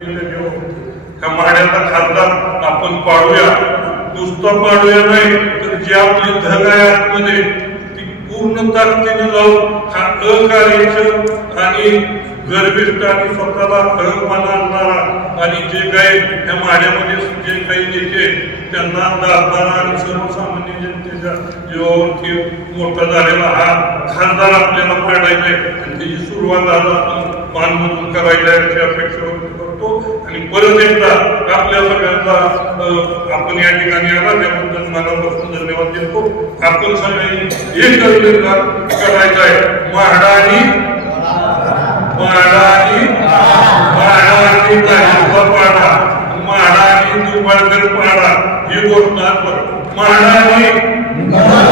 ह्या माड्याचा खासदार आपण पाडूया, नुसता पाडूया नाही तर जी आपली धग आहे आतमध्ये ती पूर्ण ताकदीनं लावून हा अकार्यक्षम आणि गर्विष्ठ आणि स्वतःला अहमाना आणणारा आणि जे काही ह्या माड्यामध्ये जे काही नेते त्यांना दाखवणारा आणि सर्वसामान्य जनतेच्या जीवावरती मोठा झालेला हा खासदार आपल्याला पाडायचा आहे आणि त्याची सुरुवात आज आपण मानमधून करायला याची अपेक्षा व्यक्त करतो. आणि परत एकदा आपल्या सगळ्यांना आपण या ठिकाणी आला त्याबद्दल मनापासून धन्यवाद देतो. आपण सगळ्यांनी एक करायचं आहे, माडा आणि पाडा, माडा आणि दुर्बाळकर पाडा ही गोष्ट माडा आणि